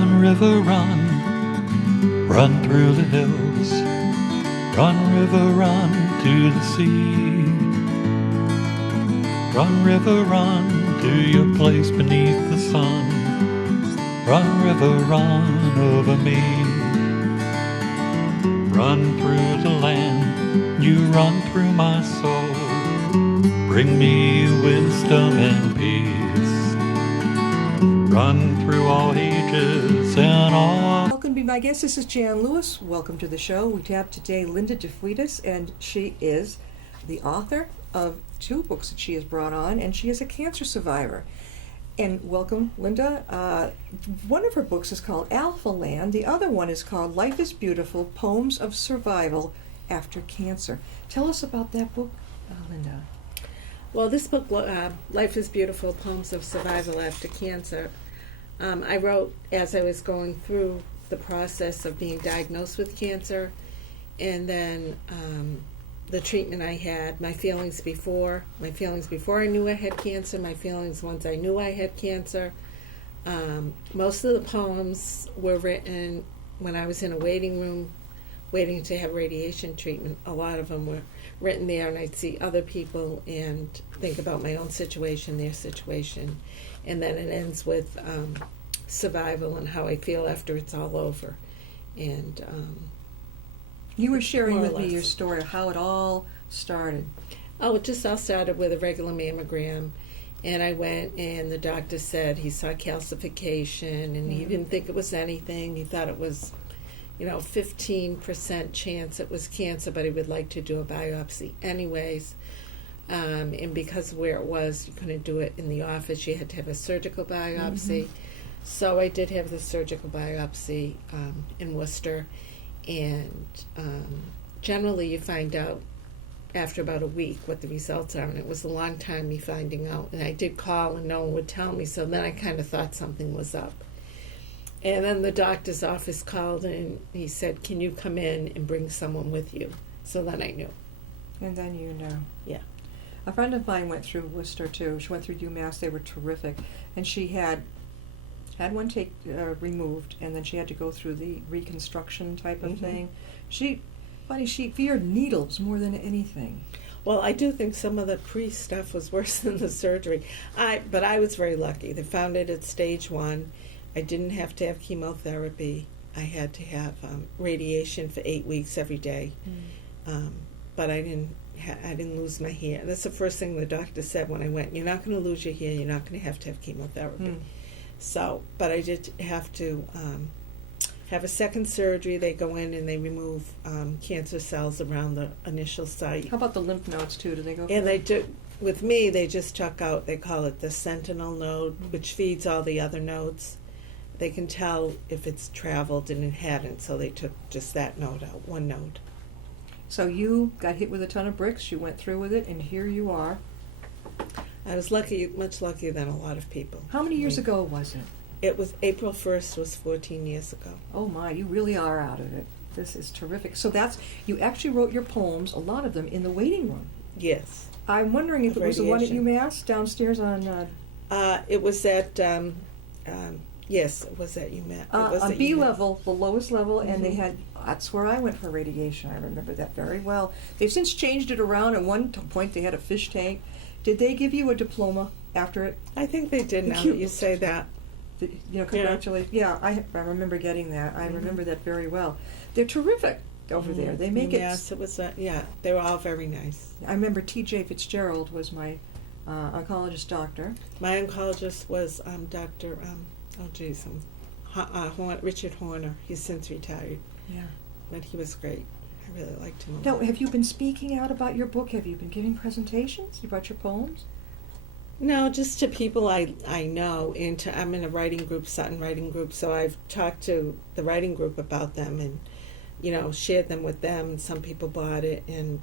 Run, river, run, run through the hills. Run, river, run to the sea. Run, river, run to your place beneath the sun. Run, river, run over me. Run through the land, you run through my soul. Bring me wisdom and peace. Run through all ages and all. Welcome to Be My Guest. This is Jan Lewis. Welcome to the show. We have today Linda DeFeudis, and she is the author of 2 books that she has brought on, and she is a cancer survivor. And welcome, Linda. One of her books is called Alphaland. The other one is called Life is Beautiful, Poems of Survival After Cancer. Tell us about that book, Linda. Well, this book, Life is Beautiful, Poems of Survival After Cancer, I wrote as I was going through the process of being diagnosed with cancer, and then the treatment I had, my feelings before I knew I had cancer, my feelings once I knew I had cancer. Most of the poems were written when I was in a waiting room waiting to have radiation treatment. A lot of them were written there, and I'd see other people and think about my own situation, their situation. And then it ends with survival and how I feel after it's all over. And you were sharing with me less your story of how it all started. Oh, it just all started with a regular mammogram. And I went, and the doctor said he saw calcification, and he didn't think it was anything. He thought it was 15% chance it was cancer, but he would like to do a biopsy anyways. And because of where it was, you couldn't do it in the office. You had to have a surgical biopsy. So I did have the surgical biopsy in Worcester. And generally you find out after about a week what the results are. And it was a long time me finding out. And I did call and no one would tell me. So then I kind of thought something was up. And then the doctor's office called and he said, "Can you come in and bring someone with you?" So then I knew. And then you know. Yeah. A friend of mine went through Worcester too. She went through UMass. They were terrific. And she had one take removed, and then she had to go through the reconstruction type of thing. She feared needles more than anything. Well, I do think some of the pre-stuff was worse than the surgery. But I was very lucky. They found it at stage 1. I didn't have to have chemotherapy. I had to have radiation for 8 weeks every day. But I didn't lose my hair. That's the first thing the doctor said when I went. You're not going to lose your hair. You're not going to have chemotherapy. So, but I did have to have a second surgery. They go in and they remove cancer cells around the initial site. How about the lymph nodes too? Do they go? And they do. With me, they just took out. They call it the sentinel node, which feeds all the other nodes. They can tell if it's traveled, and it hadn't, so they took just that node out, one node. So you got hit with a ton of bricks, you went through with it, and here you are. I was lucky, much luckier than a lot of people. How many years ago was it? It was April 1st, was 14 years ago. Oh my, you really are out of it. This is terrific. So you actually wrote your poems, a lot of them, in the waiting room. Yes. I'm wondering if it was the one at UMass downstairs on... it was at... yes, it was at UMass. On B level, the lowest level, and they had... That's where I went for radiation. I remember that very well. They've since changed it around. At one point, they had a fish tank. Did they give you a diploma after it? I think they did, now that you say that. Congratulations. Yeah, I remember getting that. I remember that very well. They're terrific over there. They make it... Yes, it was... they were all very nice. I remember T.J. Fitzgerald was my oncologist doctor. My oncologist was Dr. Richard Horner. He's since retired. Yeah. But he was great. I really liked him. Now, have you been speaking out about your book? Have you been giving presentations about your poems? No, just to people I know. I'm in a writing group, Sutton Writing Group, so I've talked to the writing group about them and, shared them with them. Some people bought it, and,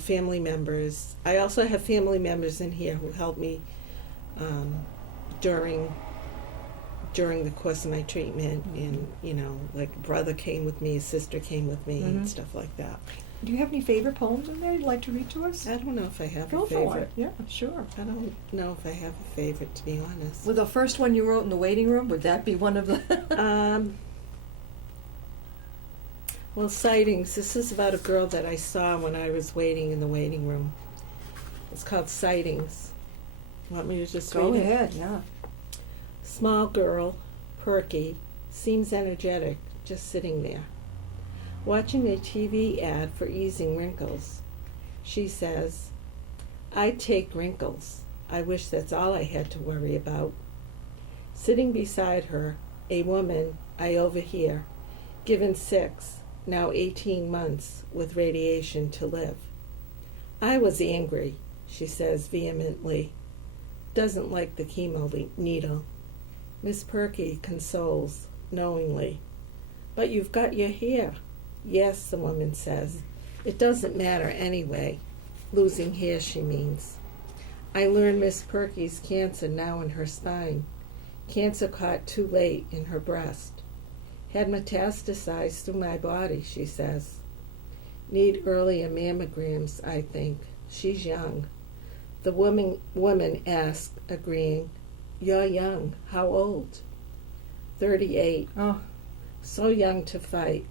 family members. I also have family members in here who helped me during the course of my treatment, and like a brother came with me, a sister came with me, and stuff like that. Do you have any favorite poems in there you'd like to read to us? I don't know if I have Go a favorite. for it. Yeah, sure. I don't know if I have a favorite, to be honest. With the first one you wrote in the waiting room, would that be one of the... Well, Sightings. This is about a girl that I saw when I was waiting in the waiting room. It's called Sightings. Want me to just Go read it? ahead, yeah. Small girl, perky, seems energetic, just sitting there. Watching a TV ad for easing wrinkles. She says, "I'd take wrinkles. I wish that's all I had to worry about." Sitting beside her, a woman I overhear, given 6, now 18 months with radiation to live. "I was angry," she says vehemently. Doesn't like the chemo needle. Miss Perky consoles, knowingly. "But you've got your hair." "Yes," the woman says. "It doesn't matter anyway." Losing hair, she means. I learn Miss Perky's cancer now in her spine. Cancer caught too late in her breast. Had metastasized through my body, she says. Need earlier mammograms, I think. She's young. The woman asked, agreeing, "You're young. How old?" 38. Oh, So young to fight.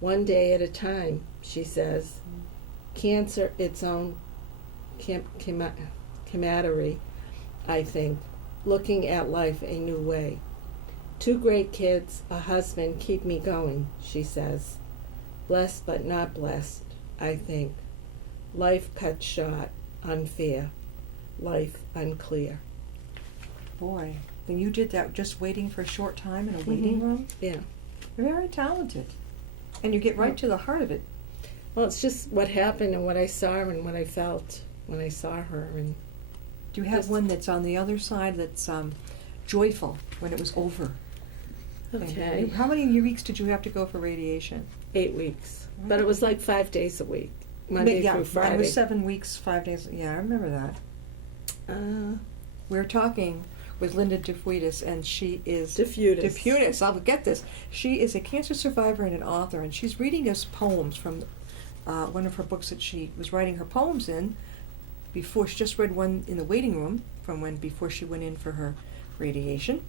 One day at a time, she says. Cancer, its own camaraderie, I think. Looking at life a new way. 2 great kids, a husband keep me going, she says. Blessed but not blessed, I think. Life cut short, unfair. Life unclear. boy. Then you did that just waiting for a short time in a waiting room? Yeah. You're very talented. And you get right to the heart of it. Well, it's just what happened and what I saw and what I felt when I saw her. And Do you have Just- one that's on the other side that's joyful when it was over? okay, How many weeks did you have to go for radiation? 8 weeks, but it was like 5 days a week, Monday yeah, through Mine Friday. was 7 weeks, 5 days. Yeah, I remember that. We're talking with Linda DeFeudis, and she is DeFeudis. I'll get this. She is a cancer survivor and an author, and she's reading us poems from one of her books that she was writing her poems in before. She just read one in the waiting room from before she went in for her radiation.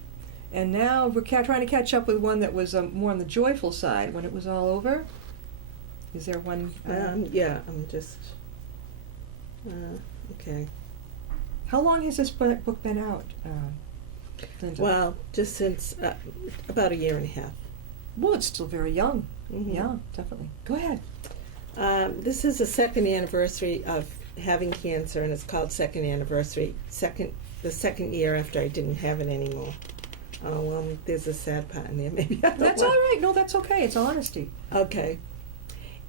And now we're trying to catch up with one that was more on the joyful side when it was all over. Is there one? Yeah, I'm just okay. How long has this book been out, Linda? Well, just since about 1.5 years. Well, it's still very young. Mhm. Yeah, definitely. Go ahead. This is the 2nd anniversary of having cancer, and it's called Second Anniversary. The second year after I didn't have it anymore. Oh, well, there's a sad part in there. Maybe I don't That's all want- right. No, that's okay. It's honesty. Okay.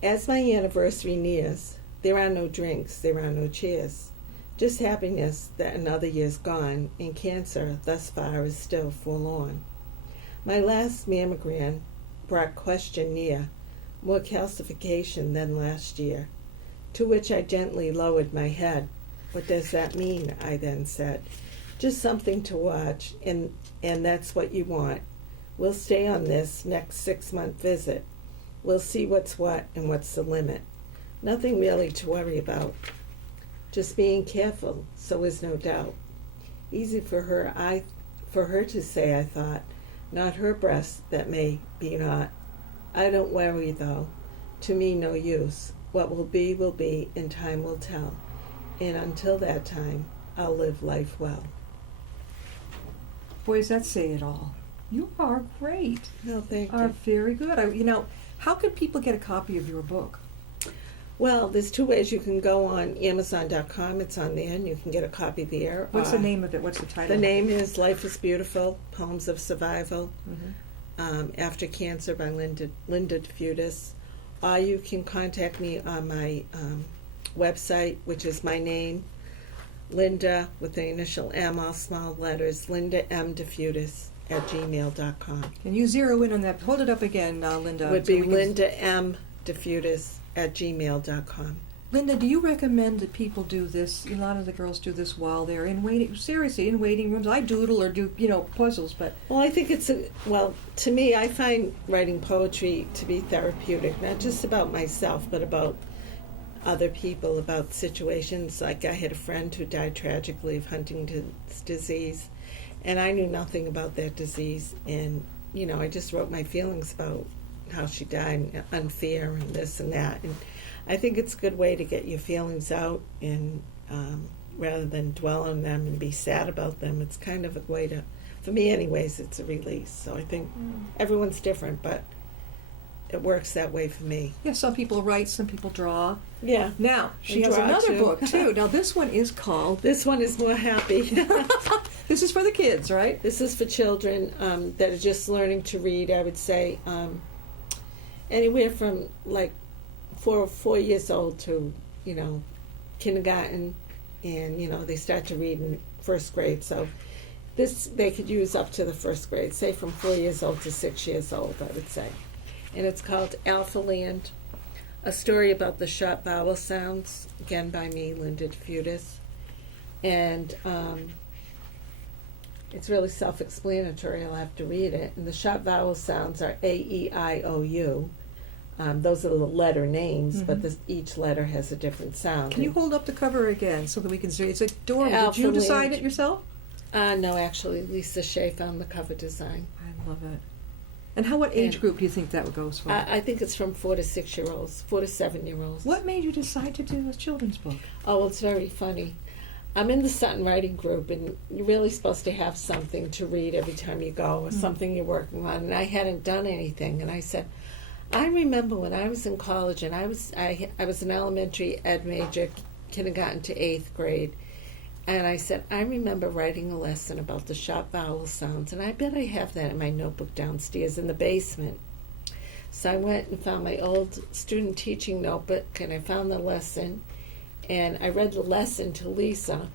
As my anniversary nears, there are no drinks, there are no cheers. Just happiness that another year's gone, and cancer thus far is still forlorn. My last mammogram brought question near, more calcification than last year, to which I gently lowered my head. What does that mean? I then said. Just something to watch, and that's what you want. We'll stay on this next 6-month visit. We'll see what's what and what's the limit. Nothing really to worry about. Just being careful, so is no doubt. Easy for her to say, I thought, not her breast that may be not. I don't worry though. To me no use. What will be, and time will tell. And until that time, I'll live life well. Boy, does that say it all. You are great. No, thank Are you. very good. How can people get a copy of your book? Well, there's 2 ways. You can go on Amazon.com. It's on there, and you can get a copy there. What's the name of it? What's the title? The name is Life is Beautiful, Poems of Survival, Mhm. After Cancer by Linda DeFeudis. You can contact me on my website, which is my name, Linda, with the initial M, all small letters, Linda M. DeFeudis @gmail.com. Can you zero in on that? Hold it up again, Linda. Would so be we can- Linda M. DeFeudis @gmail.com. Linda, do you recommend that people do this? A lot of the girls do this while they're in waiting. Seriously, in waiting rooms. I doodle or do puzzles, but Well, I think to me, I find writing poetry to be therapeutic, not just about myself, but about other people about situations. Like I had a friend who died tragically of Huntington's disease, and I knew nothing about that disease. And, I just wrote my feelings about how she died, unfair and this and that. And I think it's a good way to get your feelings out, and rather than dwell on them and be sad about them, it's kind of a way to, for me anyways, it's a release. So I think everyone's different, but it works that way for me. Yeah, some people write, some people draw. Yeah. Now, she And has draw, another too. book, too. Now, this one is called... This one is more happy. This is for the kids, right? This is for children that are just learning to read, I would say. Anywhere from like 4 years old to, kindergarten, and, they start to read in first grade. So this they could use up to the first grade, say from 4 years old to 6 years old, I would say. And it's called Alphaland, a story about the short vowel sounds, again by me, Linda DeFeudis. And it's really self-explanatory. I'll have to read it. And the short vowel sounds are A, E, I, O, U. Those are the letter names, but each letter has a different sound. Can you hold up the cover again so that we can see? It's adorable. Did you design it yourself? No, actually, Lisa Shea found the cover design. I love it. And what age group do you think that goes for? I think it's from 4 to 6 year olds, 4 to 7 year olds. What made you decide to do a children's book? Oh, well, it's very funny. I'm in the Sutton Writing Group, and you're really supposed to have something to read every time you go, or something you're working on. And I hadn't done anything, and I said, I remember when I was in college, and I was an elementary ed major, kindergarten to 8th grade, and I said, I remember writing a lesson about the short vowel sounds, and I bet I have that in my notebook downstairs in the basement. So I went and found my old student teaching notebook, and I found the lesson, and I read the lesson to Lisa,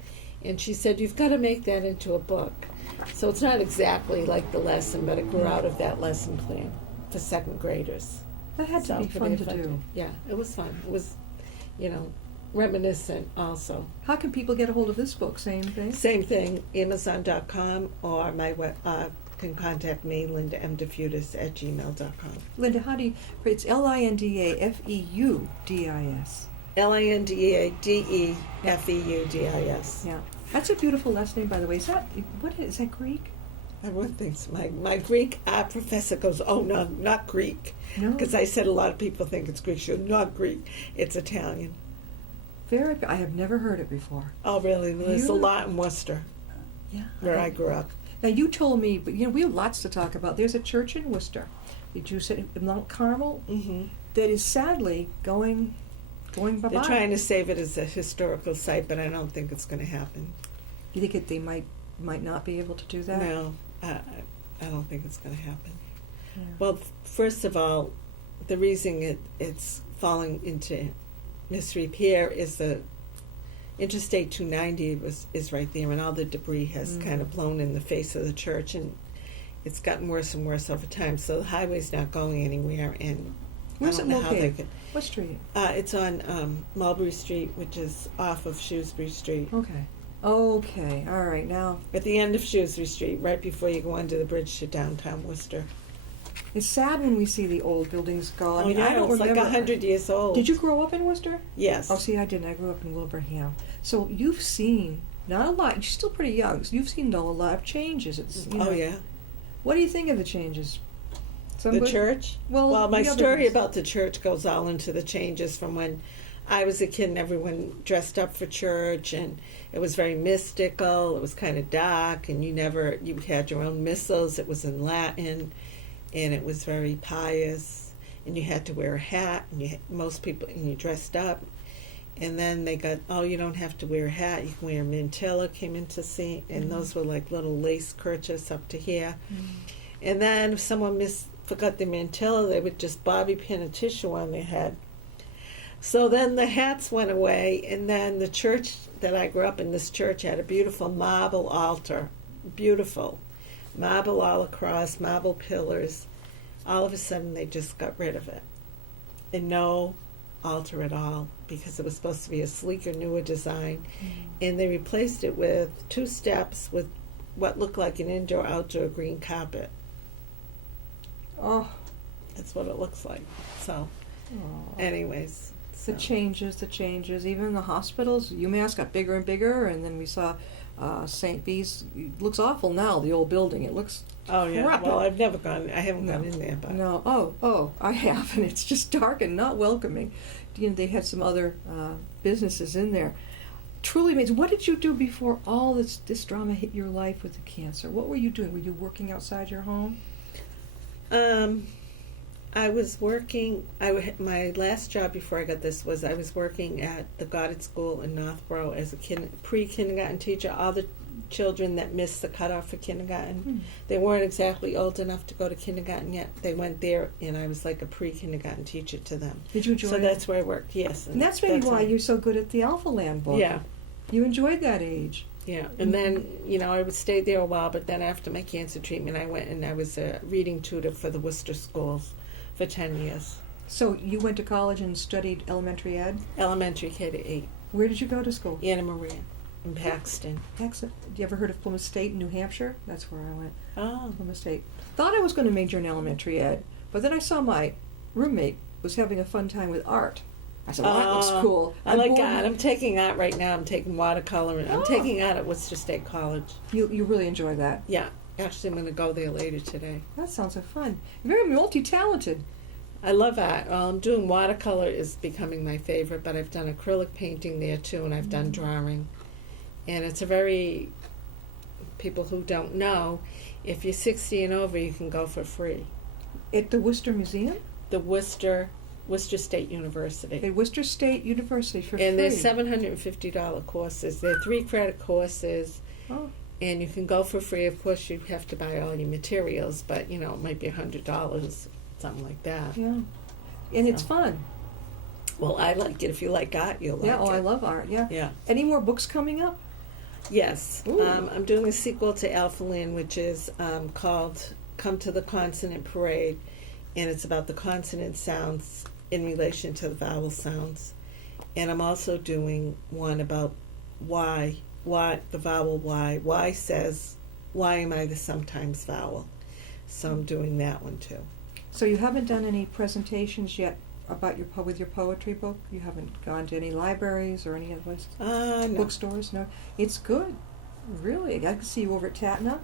and she said, you've got to make that into a book. So it's not exactly like the lesson, but it grew out of that lesson plan for second graders. That had to be fun to do. Yeah, it was fun. It was, reminiscent also. How can people get a hold of this book? Same thing? Same thing, Amazon.com, or my web, can contact me, lindamdefeudis@gmail.com. Linda, how do you... It's LINDAFEUDIS. LINDADEFEUDIS. Yeah. That's a beautiful last name, by the way. Is that Greek? I would think so. My Greek art professor goes, oh, no, not Greek. No. Because I said a lot of people think it's Greek. She goes, not Greek. It's Italian. I have never heard it before. Oh, really? There's a lot in Worcester, Yeah. where I grew up. Now, you told me, but we have lots to talk about. There's a church in Worcester, did you say, Mount Carmel, that is sadly going bye-bye. They're trying to save it as a historical site, but I don't think it's going to happen. You think they might not be able to do that? No, I don't think it's going to happen. Yeah. Well, first of all, the reason it's falling into misrepair is the Interstate 290 is right there, and all the debris has kind of blown in the face of the church, and it's gotten worse and worse over time. So the highway's not going anywhere, and Where's I it don't know how they located? could. What street? It's on Mulberry Street, which is off of Shrewsbury Street. Okay. All right. Now, At the end of Shrewsbury Street, right before you go under the bridge to downtown Worcester. it's sad when we see the old buildings go. I mean, I don't it's remember. like 100 years old. Did you grow up in Worcester? Yes. Oh, see, I didn't. I grew up in Wilbraham. So you've seen, not a lot, you're still pretty young, so you've seen a lot of changes. Oh, yeah. What do you think of the changes? Some The good? church? Well, my the other story ones. about the church goes all into the changes from when I was a kid and everyone dressed up for church, and it was very mystical. It was kind of dark, and you had your own missals. It was in Latin, and it was very pious, and you had to wear a hat, and you dressed up. And then they got, you don't have to wear a hat. You can wear a mantilla, came into scene, and those were like little lace kerchiefs up to here. And then if someone forgot their mantilla, they would just bobby pin a tissue on their head. So then the hats went away, and then the church that I grew up in, this church had a beautiful marble altar. Beautiful. Marble all across, marble pillars. All of a sudden they just got rid of it. And no altar at all, because it was supposed to be a sleeker, newer design. And they replaced it with 2 steps with what looked like an indoor-outdoor green carpet. Oh. That's what it looks like. So, anyways, The changes. Even in the hospitals, UMass got bigger and bigger, and then we saw St. B's. It looks awful now, the old building. It looks crap. Well, I've never gone. I haven't gone in there, but no. Oh, I have, and it's just dark and not welcoming. You know, they had some other businesses in there. Truly amazing. What did you do before all this drama hit your life with the cancer? What were you doing? Were you working outside your home? I was working. My last job before I got this was I was working at the Goddard School in Northborough as a pre-kindergarten teacher. All the children that missed the cutoff for kindergarten, they weren't exactly old enough to go to kindergarten yet. They went there, and I was like a pre-kindergarten teacher to them. Did you enjoy it? So that's where I worked. Yes, and that's maybe why you're so good at the Alphaland book. Yeah, you enjoyed that age. Yeah, and then I would stay there a while, but then after my cancer treatment, I went and I was a reading tutor for the Worcester schools for 10 years. So you went to college and studied elementary ed? Elementary K to 8. Where did you go to school? Anna Maria in Paxton. Excellent. You ever heard of Plymouth State in New Hampshire? That's where I went. Oh. Plymouth State. Thought I was going to major in elementary ed, but then I saw my roommate was having a fun time with art. I said, well, that looks cool. I like art. I'm taking art right now. I'm taking watercolor. I'm taking art at Worcester State College. You really enjoy that? Yeah. Actually, I'm going to go there later today. That sounds so fun. Very multi-talented. I love art. Well, I'm doing watercolor is becoming my favorite, but I've done acrylic painting there too, and I've done drawing. And it's a very, people who don't know, if you're 60 and over, you can go for free. At the Worcester Museum? The Worcester State University. At Worcester State University for free. And they're $750 courses. They're 3 credit courses. Oh. And you can go for free. Of course, you have to buy all your materials, but, it might be $100, something like that. Yeah. And it's fun. Well, I like it. If you like art, you'll like it. Yeah, I love art, yeah. Yeah. Any more books coming up? Yes. I'm doing a sequel to Alphaland, which is called Come to the Consonant Parade, and it's about the consonant sounds in relation to the vowel sounds. And I'm also doing one about why the vowel why says, why am I the sometimes vowel? So I'm doing that one too. So you haven't done any presentations yet about with your poetry book? You haven't gone to any libraries or any other No. bookstores? No. It's good. Really. I can see you over at Tatnuck.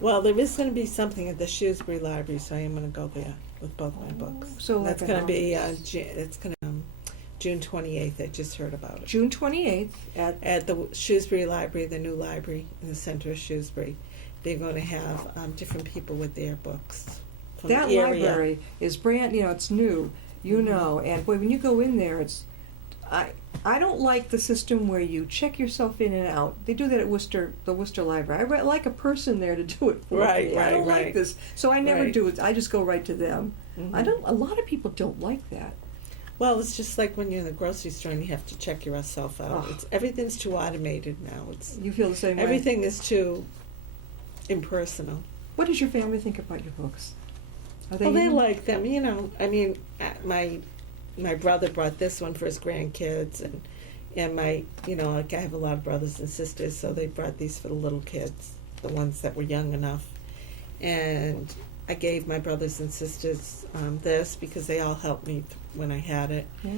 Well, there is going to be something at the Shrewsbury Library, so I am going to go there with both my books. So that's going to be June 28th. I just heard about it. June 28th at the Shrewsbury Library, the new library in the center of Shrewsbury. They're going to have different people with their books. From that the area. library is brand. It's new. And boy, when you go in there, I don't like the system where you check yourself in and out. They do that at the Worcester Library. I like a person there to do it for me. I don't like this, so I never do it. I just go right to them. A lot of people don't like that. Well, it's just like when you're in the grocery store and you have to check yourself out. Everything's too automated now. You feel the same way? Everything is too impersonal. What does your family think about your books? They like them. My brother brought this one for his grandkids, and my, I have a lot of brothers and sisters, so they brought these for the little kids, the ones that were young enough. And I gave my brothers and sisters this because they all helped me when I had it. Yeah.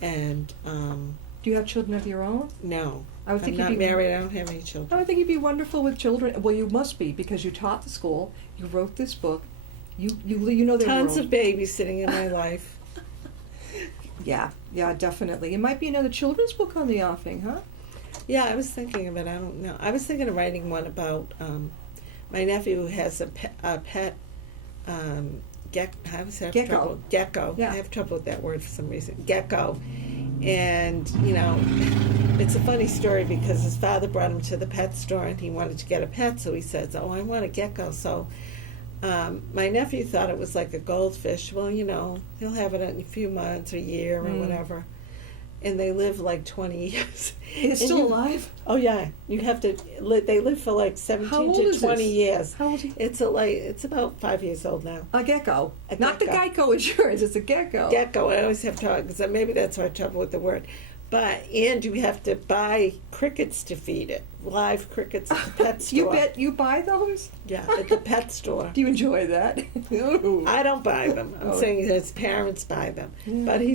And do you have children of your own? No. I'm not married. I don't have any children. I think you'd be wonderful with children. Well, you must be, because you taught the school. You wrote this book. You know their tons world. of babies sitting in my life. Yeah, definitely. It might be another children's book on the offing, huh? Yeah, I was thinking of it. I don't know. I was thinking of writing one about my nephew who has a pet Gecko. Gecko. Yeah. I have trouble with that word for some reason. Gecko. And, it's a funny story because his father brought him to the pet store and he wanted to get a pet, so he says, I want a gecko. So my nephew thought it was like a goldfish. Well, he'll have it in a few months or a year or whatever. And they live like 20 years. It's still alive? Oh, yeah. You have to, they live for like 17 to 20 years. How old is he? It's about 5 years old now. A gecko. A Not gecko. the Geico insurance, it's a gecko. Gecko. I always have trouble, because maybe that's why I have trouble with the word. And you have to buy crickets to feed it. Live crickets at the pet store. You bet you buy those? Yeah, at the pet store. Do you enjoy that? Ooh. I don't buy them. I'm saying his parents buy them. Yeah. But he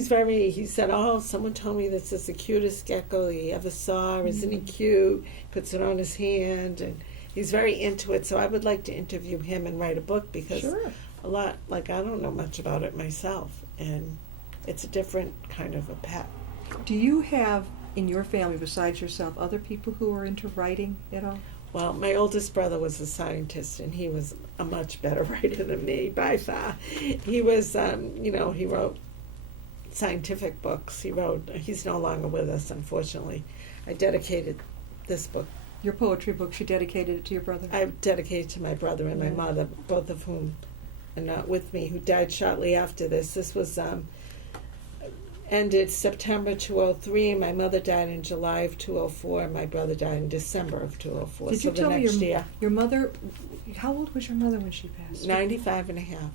said, oh, someone told me this is the cutest gecko he ever saw. Isn't he cute? Puts it on his hand. And he's very into it. So I would like to interview him and write a book because Sure. I don't know much about it myself. And it's a different kind of a pet. Do you have in your family, besides yourself, other people who are into writing at all? Well, my oldest brother was a scientist, and he was a much better writer than me by far. He was, he wrote scientific books. He's no longer with us, unfortunately. I dedicated this book. Your poetry books, you dedicated it to your brother? I dedicated to my brother and my mother, both of whom are not with me, who died shortly after this. This was ended September 2003. My mother died in July of 2004. My brother died in December of 2004. Did so you tell the me next year. your mother, how old was your mother when she passed? 95 and a half.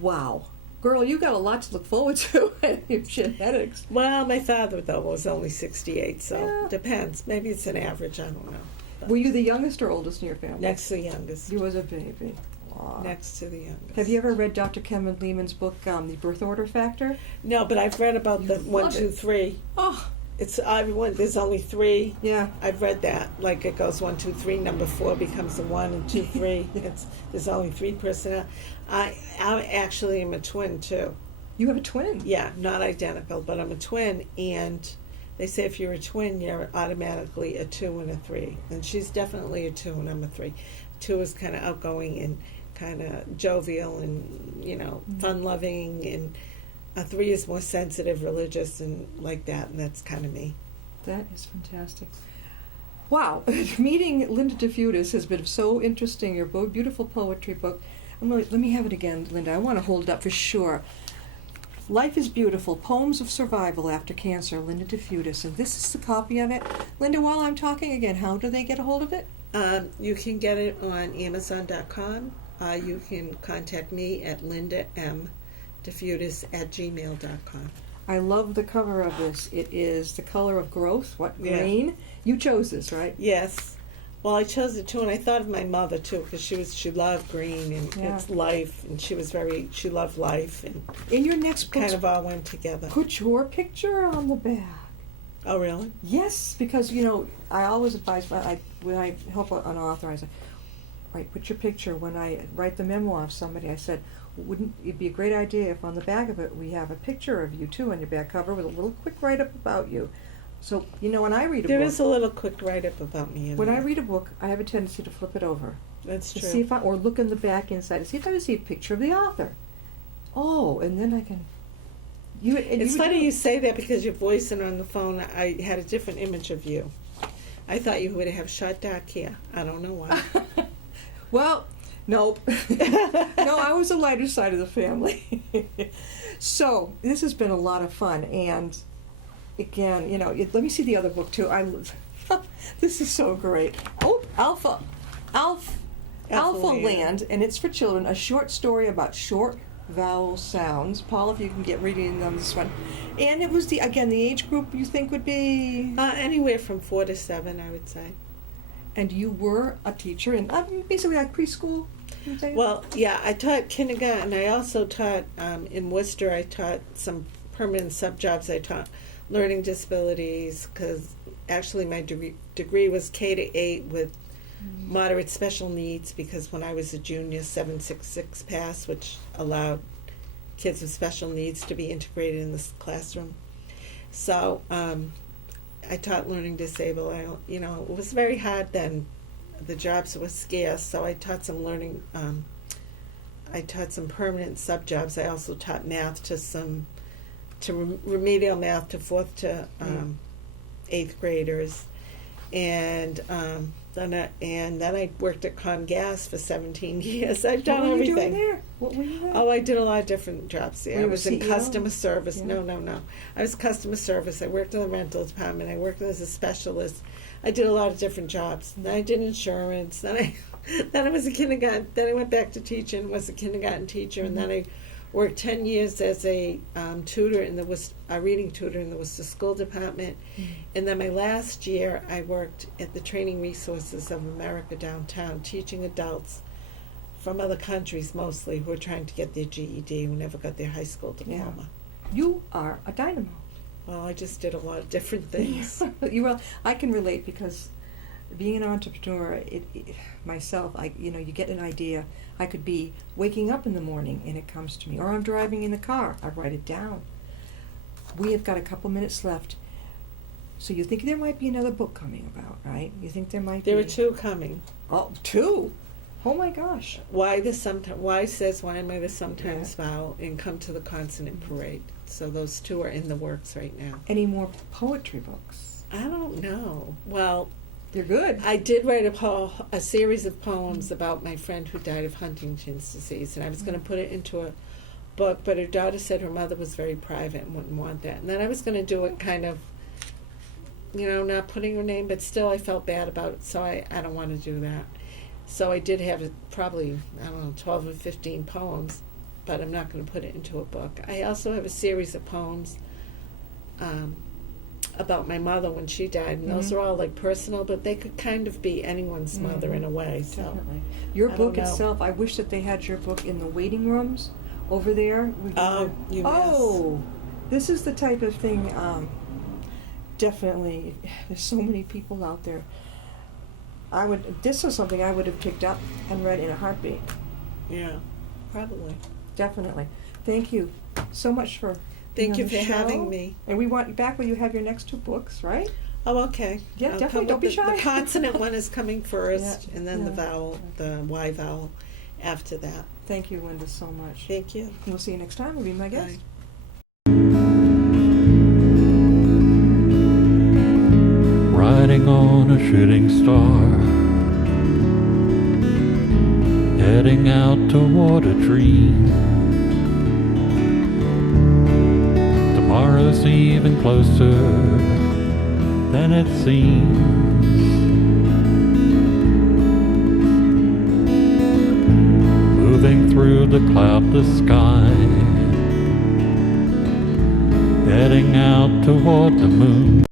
Wow. Girl, you got a lot to look forward to in your genetics. Well, my father, though, was only 68, so Yeah. depends. Maybe it's an average, I don't know. But Were you the youngest or oldest in your family? next to the youngest. You was a baby. Aw. Next to the youngest. Have you ever read Dr. Kevin Lehman's book, The Birth Order Factor? No, but I've read about the love 1, it. 2, 3. Oh, It's everyone. There's only 3. yeah. I've read that. Like it goes 1, 2, 3. Number 4 becomes a 1 and 2, 3. There's only 3 personnel. I actually am a twin too. You have a twin? Yeah, not identical, but I'm a twin. And they say if you're a twin, you're automatically a 2 and a 3. And she's definitely a 2, and I'm a 3. 2 is kind of outgoing and kind of jovial and fun-loving, and a 3 is more sensitive, religious, and like that. And that's kind of me. That is fantastic. Wow, meeting Linda DeFeudis has been so interesting. Your beautiful poetry book. Let me have it again, Linda. I want to hold it up for sure. Life is Beautiful, Poems of Survival After Cancer, Linda DeFeudis. And this is the copy of it. Linda, while I'm talking again, how do they get a hold of it? You can get it on Amazon.com. You can contact me at lindamdefeudis@gmail.com. I love the cover of this. It is the color of growth. What, Yeah. green? You chose this, right? Yes. Well, I chose it too, and I thought of my mother too, because she loved green, and Yeah. it's life, and she loved life, and In your next book, kind of all went together. put your picture on the back. Oh, really? Yes, because I always advise when I help an author, I say, right, put your picture. When I write the memoir of somebody, I said, wouldn't it be a great idea if on the back of it we have a picture of you too on your back cover with a little quick write-up about you. So when I read a There book, is a little quick write-up about me in when there. I read a book, I have a tendency to flip it over That's to true. see if or look in the back inside to see if I see a picture of the author. Oh, and then I can. It's funny you say that because your voice and on the phone, I had a different image of you. I thought you would have short dark hair. I don't know why. Well, nope. No, I was the lighter side of the family. So this has been a lot of fun, and again, let me see the other book too. This is so great. Oh, Alphaland, and it's for children. A short story about short vowel sounds. Paul, if you can get reading on this one. And it was the age group you think would be. Anywhere from 4 to 7, I would say. And you were a teacher in basically like preschool. you say? Well, yeah, I taught kindergarten. I also taught in Worcester. I taught some permanent sub-jobs. I taught learning disabilities because actually my degree was K-8 with moderate special needs because when I was a junior, 766 passed, which allowed kids with special needs to be integrated in this classroom. So I taught learning disabled. It was very hard then. The jobs were scarce, so I taught some learning. I taught some permanent sub jobs. I also taught math to remedial math to 4th to 8th graders, and then I worked at Comgas for 17 years. I've done What were you everything. doing there? What were you doing? Oh, I did a lot of different jobs there. Were you I a was in CEO? customer service. Yeah. No. I was customer service. I worked in the rental department. I worked as a specialist. I did a lot of different jobs. Then I did insurance. Then I was a kindergarten. Then I went back to teaching. Was a kindergarten teacher, and then I worked 10 years as a tutor in a reading tutor in the Worcester School Department. And then my last year, I worked at the Training Resources of America downtown, teaching adults from other countries mostly who are trying to get their GED, who never got their high school diploma. You are a dynamo. Well, I just did a lot of different things. I can relate because being an entrepreneur, myself, you get an idea. I could be waking up in the morning and it comes to me, or I'm driving in the car. I write it down. We have got a couple minutes left. So you think there might be another book coming about, right? You think there might be? There are 2 coming. Oh, 2? Oh my gosh. Why says why am I the sometimes foul, and Come to the Consonant Parade. So those 2 are in the works right now. Any more poetry books? I don't know. Well, they're good. I did write a series of poems about my friend who died of Huntington's disease, and I was going to put it into a book, but her daughter said her mother was very private and wouldn't want that. And then I was going to do it kind of, not putting her name, but still I felt bad about it, so I don't want to do that. So I did have probably, 12 or 15 poems, but I'm not going to put it into a book. I also have a series of poems about my mother when she died, and those are all like personal, but they could kind of be anyone's mother in a way. So definitely. Your book itself, I wish that they had your book in the waiting rooms over there. This is the type of thing, definitely, there's so many people out there. This is something I would have picked up and read in a heartbeat. Yeah, probably. Definitely. Thank you so much for Thank you on for the show. having me. And we want you back when you have your next 2 books, right? Oh, okay. Yeah, I'll definitely. Don't be shy. The consonant one is coming first, Yeah, and then yeah. the vowel, the Y vowel, after that. Thank you, Linda, so much. Thank you. We'll see you next time. You'll be my guest. Bye. Riding on a shooting star, heading out toward a dream. Tomorrow's even closer than it seems. Moving through the cloudless sky, heading out toward the moon.